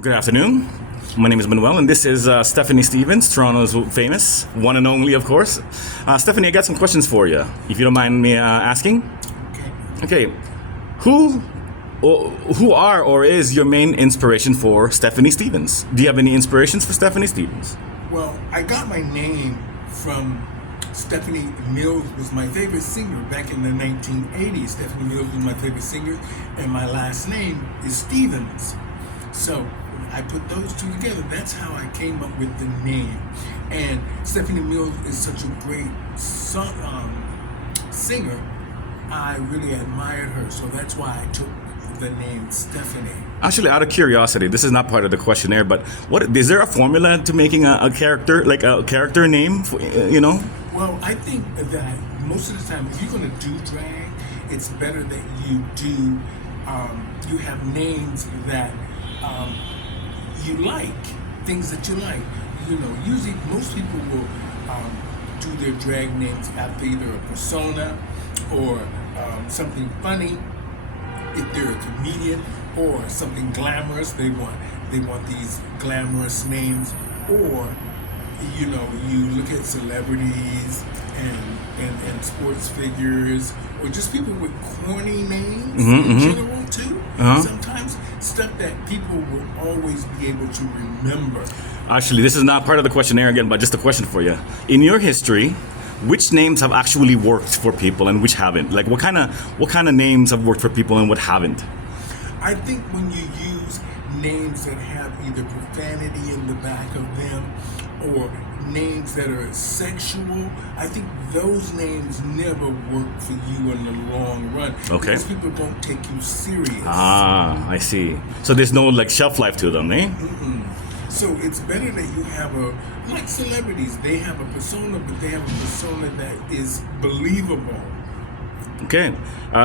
Good afternoon. My name is Manuel, and this is Stephanie Stevens, Toronto's famous, one and only, of course. Stephanie, I got some questions for you, if you don't mind me asking. Okay, who are or is your main inspiration for Stephanie Stevens? Do you have any inspirations for Stephanie Stevens? Well, I got my name from Stephanie Mills was my favorite singer back in the 1980s. Stephanie Mills was my favorite singer, and my last name is Stevens. So I put those two together. That's how I came up with the name. And Stephanie Mills is such a great singer. I really admired her, so that's why I took the name Stephanie. Actually, out of curiosity, this is not part of the questionnaire, but what is there a formula to making a character, like a character name, Well, I think that most of the time, if you're going to do drag, it's better that you have names that you like, things that you like. Usually most people will do their drag names after either a persona or something funny. If they're a comedian, or something glamorous, they want these glamorous names. Or you look at celebrities and sports figures, or just people with corny names in general too. Sometimes stuff that people will always be able to remember. Actually, this is not part of the questionnaire again, but just a question for you. In your history, which names have actually worked for people and which haven't? Like what kind of names have worked for people and what haven't? I think when you use names that have either profanity in the back of them or names that are sexual, I think those names never work for you in the long run. Okay. Because people don't take you serious. Ah, I see. So there's no shelf life to them, eh? So it's better that you have like celebrities, they have a persona, but they have a persona that is believable. Okay.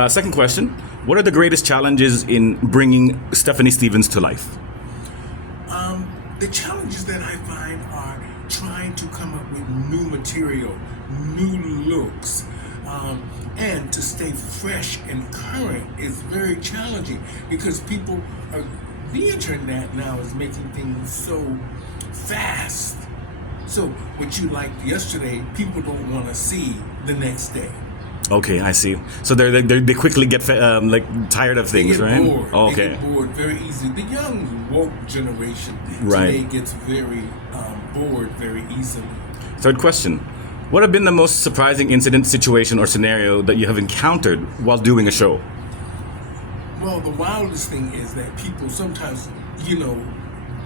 Second question. What are the greatest challenges in bringing Stephanie Stevens to life? The challenges that I find are trying to come up with new material, new looks, and to stay fresh and current is very challenging because the internet now is making things so fast. So what you liked yesterday, people don't want to see the next day. Okay, I see. So they quickly get tired of things, they get right? Bored. Oh, okay. They get bored very easily. The young woke generation Right. today gets very bored very easily. Third question. What have been the most surprising incident, situation, or scenario that you have encountered while doing a show? Well, the wildest thing is that people sometimes,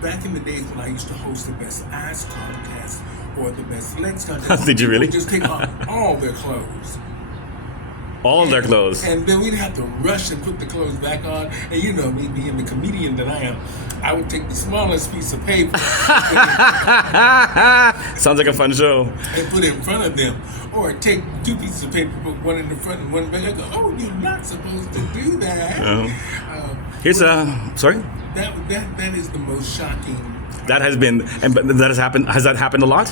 back in the days when I used to host the best ass contest or the best legs contest, Did you really? people just take off all their clothes. All of their clothes. And then we'd have to rush and put the clothes back on. And me being the comedian that I am, I would take the smallest piece of paper Sounds like a fun show. and put it in front of them. Or take two pieces of paper, put one in the front and one back. I go, oh, you're not supposed to do that. Here's sorry. That is the most shocking. That has been, but that has happened. Has that happened a lot?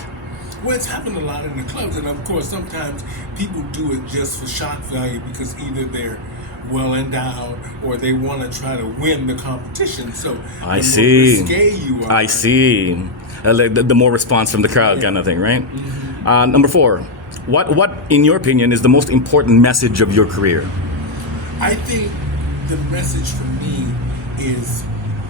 Well, it's happened a lot in the clubs, and of course, sometimes people do it just for shock value because either they're well endowed or they want to try to win the competition. So I the see. more risque you are, I see. The more response from the crowd, kind of thing, right? Number 4. What, in your opinion, is the most important message of your career? I think the message for me is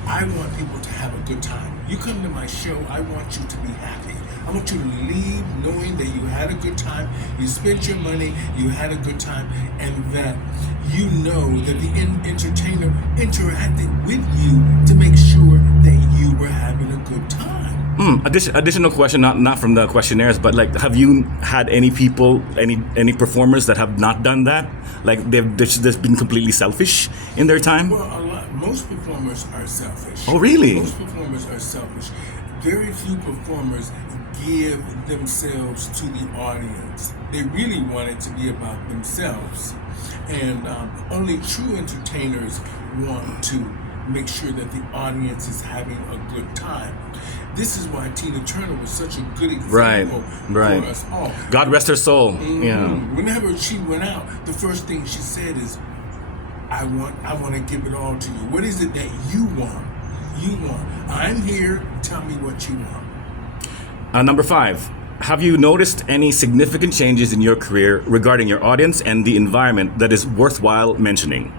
I want people to have a good time. You come to my show, I want you to be happy. I want you to leave knowing that you had a good time, you spent your money, you had a good time, and that you know that the entertainer interacted with you to make sure that you were having a good time. Additional question, not from the questionnaires, but have you had any people, any performers that have not done that? Like they've just been completely selfish in their time? Well, most performers are selfish. Oh, really? Most performers are selfish. Very few performers give themselves to the audience. They really want it to be about themselves. And only true entertainers want to make sure that the audience is having a good time. This is why Tina Turner was such a good example for us all. God rest her soul. Yeah. Whenever she went out, the first thing she said is, I want to give it all to you. What is it that you want? you want. I'm here. Tell me what you want. Number 5. Have you noticed any significant changes in your career regarding your audience and the environment that is worthwhile mentioning?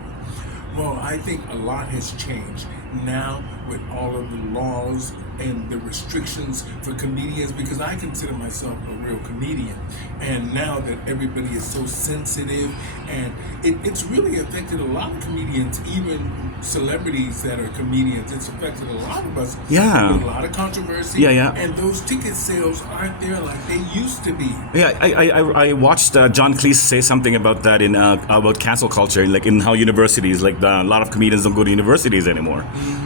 Well, I think a lot has changed now with all of the laws and the restrictions for comedians, because I consider myself a real comedian. And now that everybody is so sensitive, and it's really affected a lot of comedians, even celebrities that are comedians. It's affected a lot of us. Yeah. With a lot of controversy. Yeah. And those ticket sales aren't there like they used to be. Yeah, I watched John Cleese say something about that in about cancel culture, like in how universities, like a lot of comedians don't go to universities anymore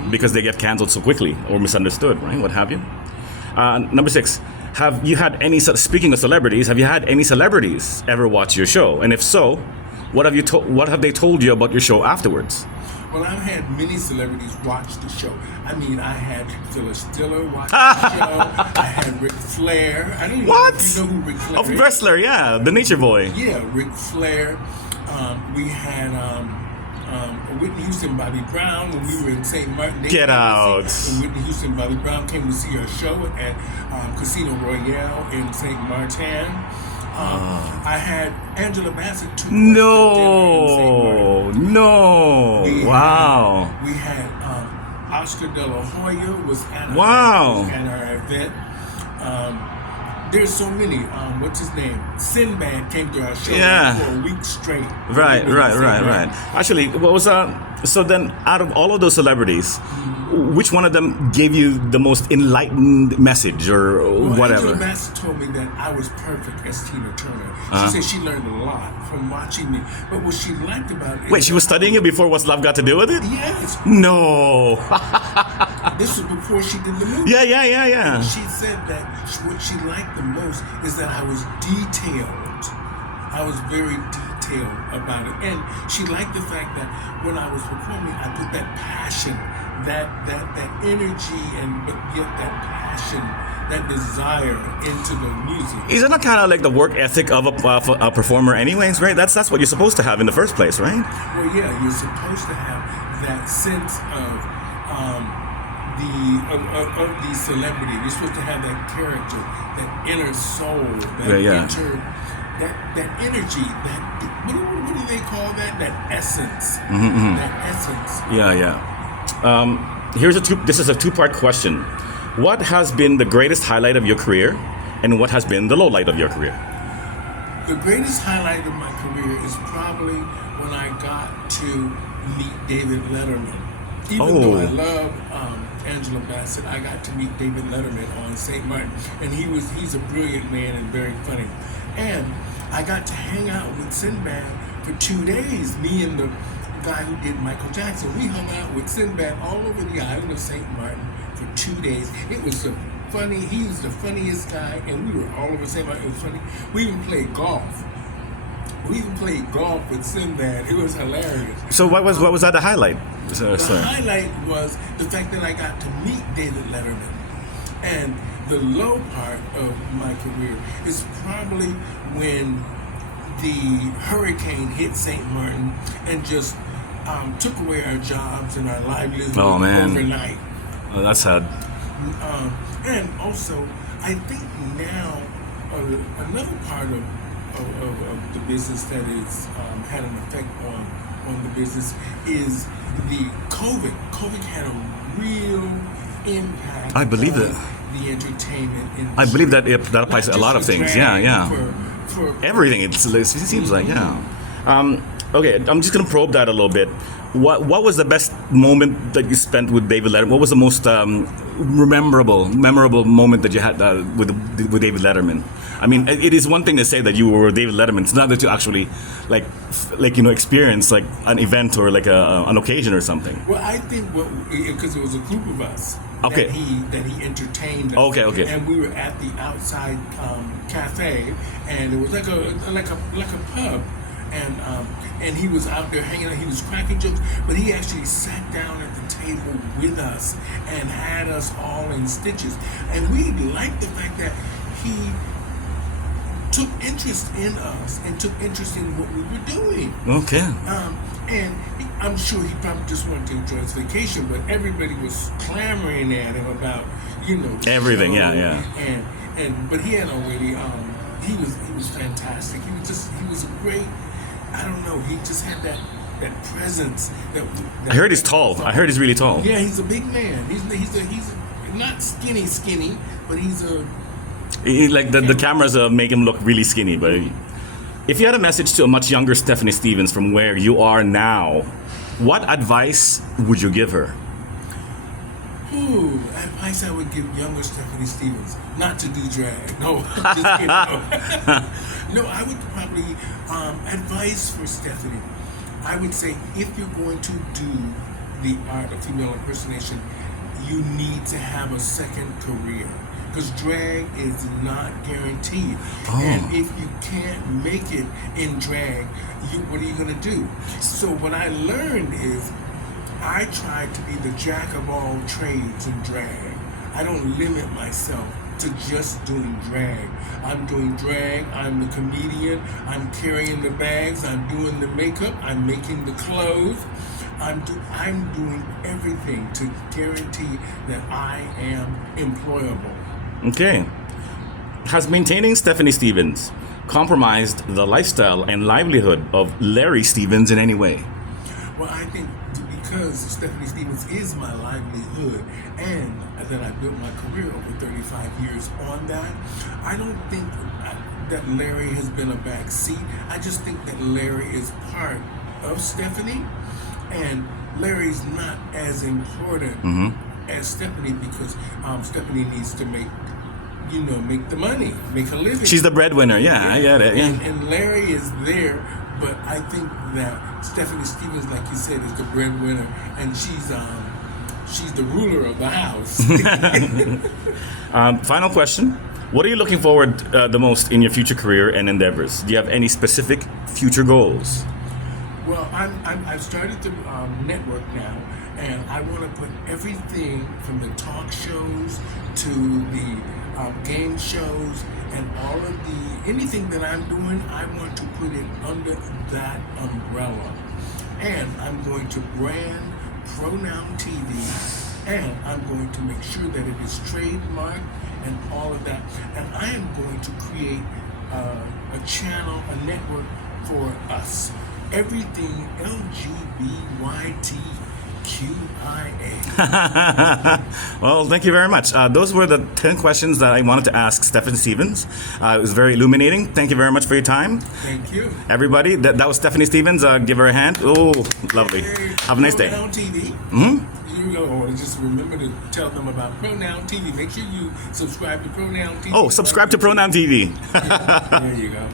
because they get canceled so quickly or misunderstood, right? What have you? Number 6. Have you had any? Speaking of celebrities, have you had any celebrities ever watch your show? And if so, what have they told you about your show afterwards? Well, I've had many celebrities watch the show. I mean, I had Phyllis Diller watch the show. I had Ric Flair. I don't even know if you know who Ric Flair Of is. wrestler, yeah, the Nature Boy. Yeah, Ric Flair. We had Whitney Houston, Bobby Brown when we were in St. Martin. Get out. When Whitney Houston, Bobby Brown came to see our show at Casino Royale in St. Martin. I had Angela Bassett too. No. Wow. We had Oscar De La Hoya was at our event. There's so many. What's his name? Sinbad came to our show for a week straight. Right. Actually, what was so then out of all of those celebrities, which one of them gave you the most enlightened message or whatever? Angela Bassett told me that I was perfect as Tina Turner. She said she learned a lot from watching me. But what she liked about it... Wait, she was studying it before What's Love Got to Do with it? Yes. No. This was before she did the movie. Yeah. She said that what she liked the most is that I was detailed. I was very detailed about it. And she liked the fact that when I was performing, I put that passion, that energy, but yet that passion, that desire into the music. Isn't that kind of like the work ethic of a performer anyways, right? That's what you're supposed to have in the first place, right? Well, yeah, you're supposed to have that sense of the celebrity. You're supposed to have that character, that inner soul, that energy, what do they call that? That essence. That essence. Yeah. This is a two-part question. What has been the greatest highlight of your career, and what has been the low light of your career? The greatest highlight of my career is probably when I got to meet David Letterman. Even though I love Angela Bassett, I got to meet David Letterman on St. Martin, and he's a brilliant man and very funny. And I got to hang out with Sinbad for 2 days. Me and the guy who did Michael Jackson, we hung out with Sinbad all over the island of St. Martin for 2 days. It was so funny. He was the funniest guy, and we were all over St. Martin. It was funny. We even played golf. With Sinbad. It was hilarious. So what was that the highlight? The highlight was the fact that I got to meet David Letterman. And the low part of my career is probably when the hurricane hit St. Martin and just took away our jobs and our livelihoods overnight. Oh, that's sad. And also, I think now another part of the business that is had an effect on the business is the COVID. COVID had a real impact. I believe that. The entertainment industry. I believe that that applies to a lot of things. Yeah. For everything. It seems like Okay, I'm just gonna probe that a little bit. What was the best moment that you spent with David Letterman? What was the most memorable moment that you had with David Letterman? I mean, it is one thing to say that you were David Letterman. It's not that you actually experience like an event or like an occasion or something. Well, I think because it was a group of us. Okay. That he entertained us. Okay. And we were at the outside cafe, and it was like a pub. And he was out there hanging out. He was cracking jokes, but he actually sat down at the table with us and had us all in stitches. And we liked the fact that he took interest in us and took interest in what we were doing. Okay. And I'm sure he probably just wanted to enjoy his vacation, but everybody was clamoring at him about, the Everything, show. yeah. But he had already, he was fantastic. He was a great, I don't know, he just had that presence. That I heard he's tall. I heard he's really tall. Yeah, he's a big man. He's not skinny, but he's a. Like the cameras make him look really skinny, but if you had a message to a much younger Stephanie Stevens from where you are now, what advice would you give her? Advice I would give younger Stephanie Stevens: not to do drag. No, just kidding. No, I would probably advice for Stephanie. I would say if you're going to do the art of female impersonation, you need to have a second career. Because drag is not guaranteed. Oh. And if you can't make it in drag, what are you going to do? So what I learned is I tried to be the jack of all trades in drag. I don't limit myself to just doing drag. I'm doing drag, I'm the comedian, I'm carrying the bags, I'm doing the makeup, I'm making the clothes. I'm doing everything to guarantee that I am employable. Okay. Has maintaining Stephanie Stevens compromised the lifestyle and livelihood of Larry Stevens in any way? Well, I think because Stephanie Stevens is my livelihood and that I built my career over 35 years on that, I don't think that Larry has been a back seat. I just think that Larry is part of Stephanie, and Larry's not as important as Stephanie because Stephanie needs to make the money, make a living. She's the breadwinner, yeah, I get it. Yeah. And Larry is there, but I think that Stephanie Stevens, like you said, is the breadwinner, and she's the ruler of the house. Final question. What are you looking forward the most in your future career and endeavors? Do you have any specific future goals? Well, I've started the network now, and I want to put everything from the talk shows to the game shows and all of anything that I'm doing, I want to put it under that umbrella. And I'm going to brand Pronoun TV, and I'm going to make sure that it is trademarked and all of that. And I am going to create a channel, a network for us. Everything LGBTQIA. Well, thank you very much. Those were the 10 questions that I wanted to ask Stephanie Stevens. It was very illuminating. Thank you very much for your time. Thank you. Everybody, that was Stephanie Stevens. Give her a hand. Oh, lovely. Have a nice day. Pronoun TV. You know, just remember to tell them about Pronoun TV. Make sure you subscribe to Pronoun TV. Oh, subscribe to Pronoun TV. Yeah, there you go.